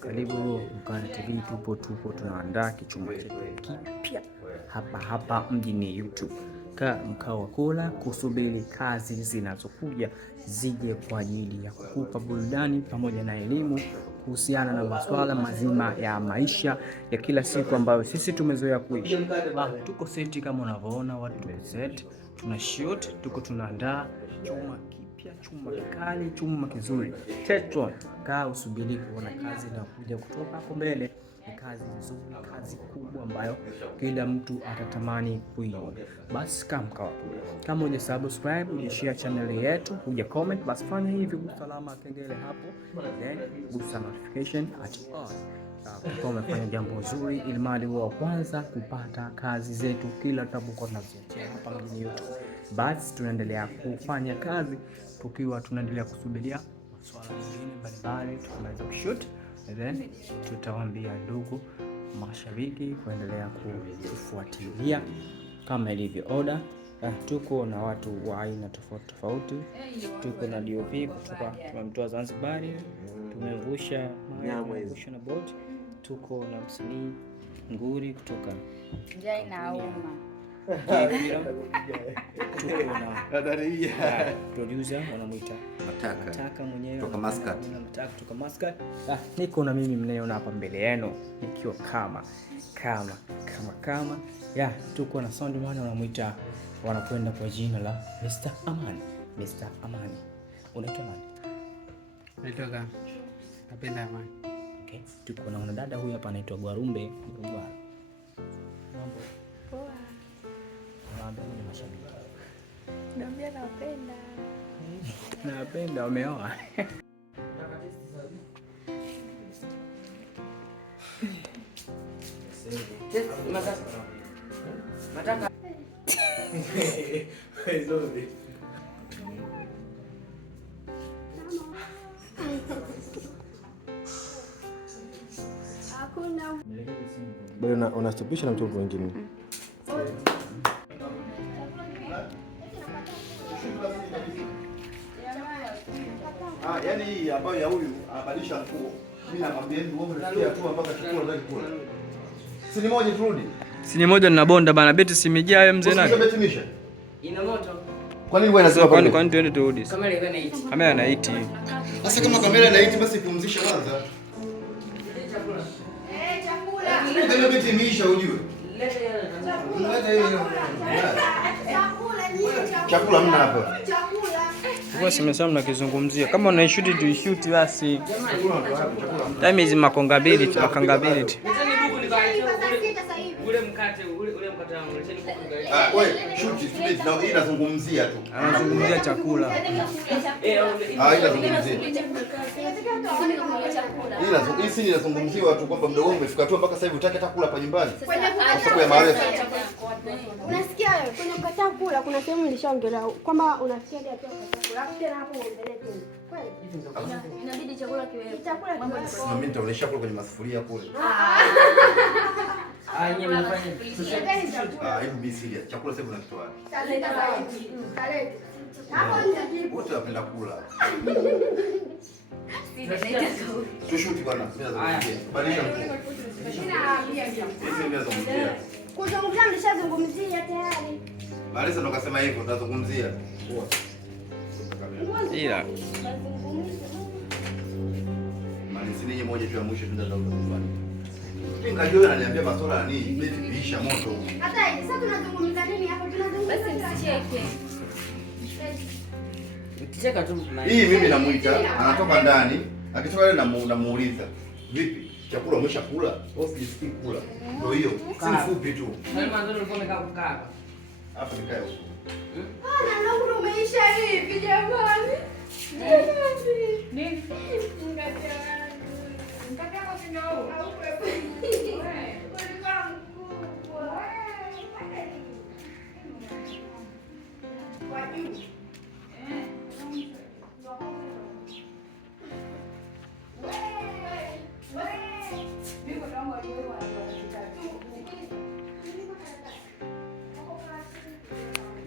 Karibu Mkana TV, tupo tunaandaa kichuma chetu kipya hapa mjini YouTube. Mkao wa kula kusubiri kazi zinazokuja zije kwa ajili ya kukupa burudani pamoja na elimu kuhusiana na masuala mazima ya maisha ya kila siku ambayo sisi tumezoea kuishi. Tuko seti kama unavyoona, watu tuko set, tuna shoot, tunaandaa chuma kipya, chuma kikali, chuma kizuri. Tetron, kaa usubiri kuona kazi inakuja kutoka hapo mbele. Ni kazi nzuri, kazi kubwa ambayo kila mtu atatamani kuiona. Basi kama uja subscribe, uja share channel yetu, uja comment, basi fanya hivi, gusa alama kengele hapo, then gusa notification at all. Kama umefanya jambo zuri, ili mali wa kwanza kupata kazi zetu kila tutapokuwa tunaziachia hapa mjini YouTube. Basi tunaendelea kufanya kazi tukiwa tunaendelea kusubiria masuala mengine mbalimbali tukamaliza kushoot, then tutawaambia ndugu mashabiki kuendelea kufuatilia kama ilivyo order. Tuko na watu wa aina tofauti. Tuko na DOP kutoka tumemtoa Zanzibar, tumevusha na boat. Tuko na msanii nguri kutoka Jai na Uma. Tuko na producer wanamuita Mataka mwenyewe kutoka Muscat. Kutoka Muscat. Niko na mimi mnayeona hapa mbele yenu nikiwa kama tuko na soundman wanamuita, wanakwenda kwa jina la Mr. Amani. Mr. Amani. Unaitwa nani? Naitwa Napenda Amani. Okay. Tuko na dada huyu hapa anaitwa Gwarumbe. Mambo. Poa. Naambia ni mashabiki. Naambia nawapenda. Napenda umeoa. Mataka. Bado unastopisha na mtoto mwingine. Yaani hii ambayo ya huyu abadilisha nguo. Mimi namwambia ndio wewe unafikia tu mpaka chakula zake kula. Sini moja turudi. Sini moja ninabonda bana, beti simejaa wewe mzee nani? Beti misha. Ina moto. Kwa nini wewe unasema kwani tuende turudi? Kamera ina 80. Kamera ina 80. Sasa kama kamera ina 80 basi pumzisha kwanza. Chakula. Ndio beti misha ujue. Chakula mna hapa. Kwa simesema mnakizungumzia. Kama unaishuti tu ishuti basi. Time hizi makanga mbili tu. Ule mkate wangu leteni kuku. Wewe shoot speed na hii inazungumzia tu. Anazungumzia chakula. Hii si inazungumziwa tu kwamba mdogo wangu umefika tu mpaka sasa hivi utaki hata kula hapa nyumbani. Kwa sababu ya marefu. Unasikia wewe kwenye kukataa kula kuna sehemu nilishaongelea kwamba unasikia ndio kula. Tena hapo uendelee tena. Kweli? Inabidi chakula kiwepo. Chakula kiwepo. Mimi nitaonesha kule kwenye masufuria kule. Nyinyi mnafanya. Hebu be serious. Chakula sasa unakitoa wapi? Kalete. Hapo nje wote wanapenda kula. Tushuti bwana. Badilisha nguo. Kuzungumzia nilishazungumzia tayari. Marisa ndo kasema hivyo tutazungumzia. Ila Marisa ni moja tu ya mwisho tunataka kuzungumza. Ngajua ananiambia masuala ya nini? Beti biisha moto. Hata sasa tunazungumza nini hapo? Tunazungumza basi msicheke. Mkicheka tu mnaye. Hii mimi namuita, anatoka ndani, akitoka ile namuuliza. Vipi? Chakula umeshakula? Au sisikii kula? Ndio hiyo. Si mfupi tu. Wewe mwanzo ulikuwa umekaa kukaa. Hapa nikae huko. na nguru umeisha hivi jamani. Nini? Ngati wangu. Mkate wako sina huo.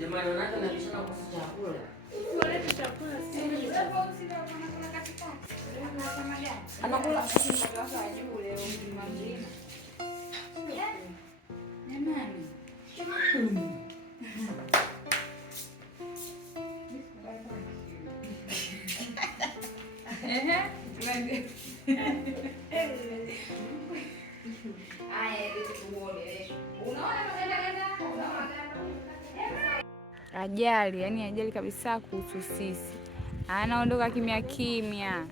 Jamani, unaanza na bishana kwa chakula. Wale chakula Anakula ajali, yani ajali kabisa kuhusu sisi. Anaondoka kimya kimya.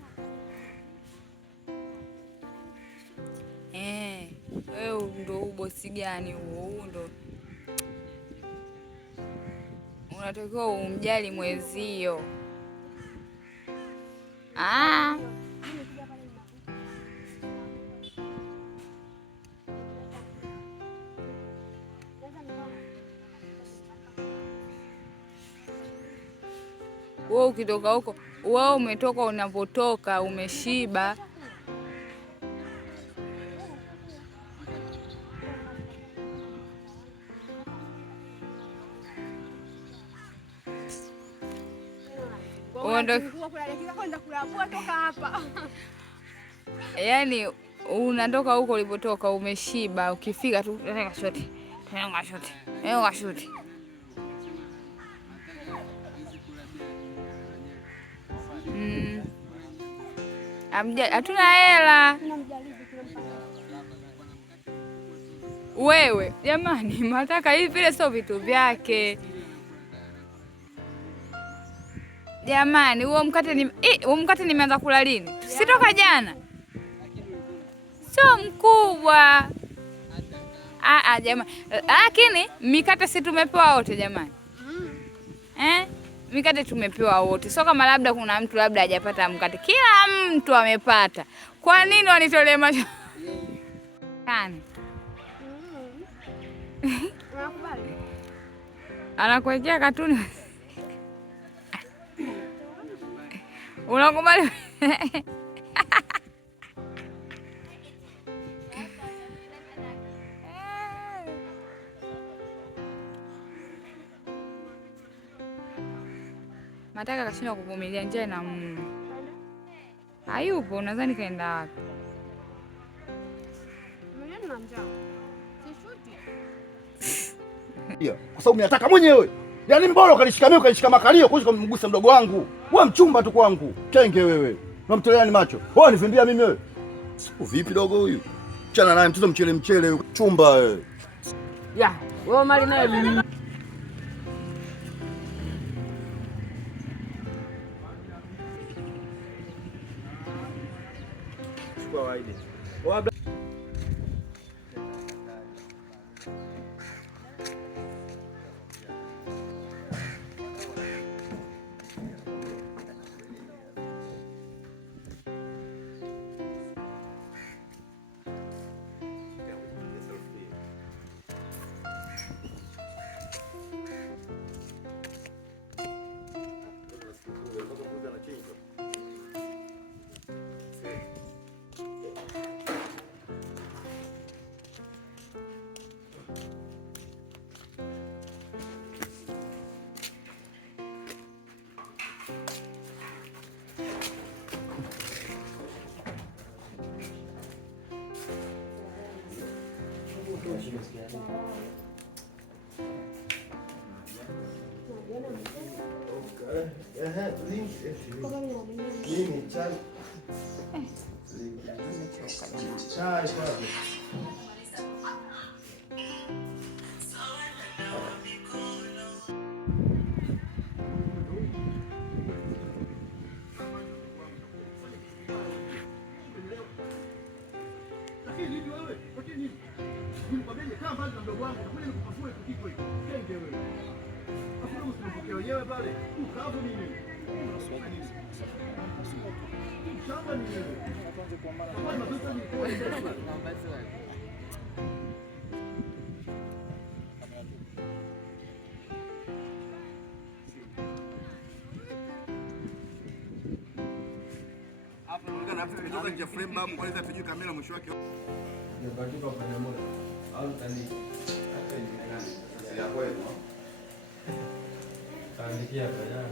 Wewe ndo bosi gani huo? Ndo unatakiwa umjali mwezio. Wewe ukitoka huko, wewe umetoka unapotoka, umeshiba. Yaani unatoka huko ulipotoka umeshiba, ukifika tu tena shoti. Hatuna hela. Wewe jamani, mataka hivi vile sio vitu vyake. Jamani, huo mkate nimeanza kula lini? Sitoka jana. Sio mkubwa. Jamani. Lakini mikate si tumepewa wote jamani. Mikate tumepewa wote. Sio kama labda kuna mtu labda hajapata mkate. Kila mtu amepata. Kwa nini wanitolee macho? Kani. Anakuwekea katuni. Unakubali? Mataka kashinda kuvumilia njaa na hayupo, nadhani kaenda wapi? Kwa sababu ninataka mwenyewe. Yaani mbona ukanishika makalio kuliko kumgusa mdogo wangu. Wewe mchumba tu kwangu. Tenge wewe. Unamtolea ni macho. Wewe nivimbia mimi wewe. Vipi dogo huyu? Chana naye mtoto mchele chumba wewe. Ya, wewe mali naye mimi. Chukua waidi. Kutoka nje frame babu kwa hizo tujue kamera mwisho wake. Nimebaki kwa kwenye moja. Au tani. Hata ni nani? Ya kweli. Kaandikia kwa jana.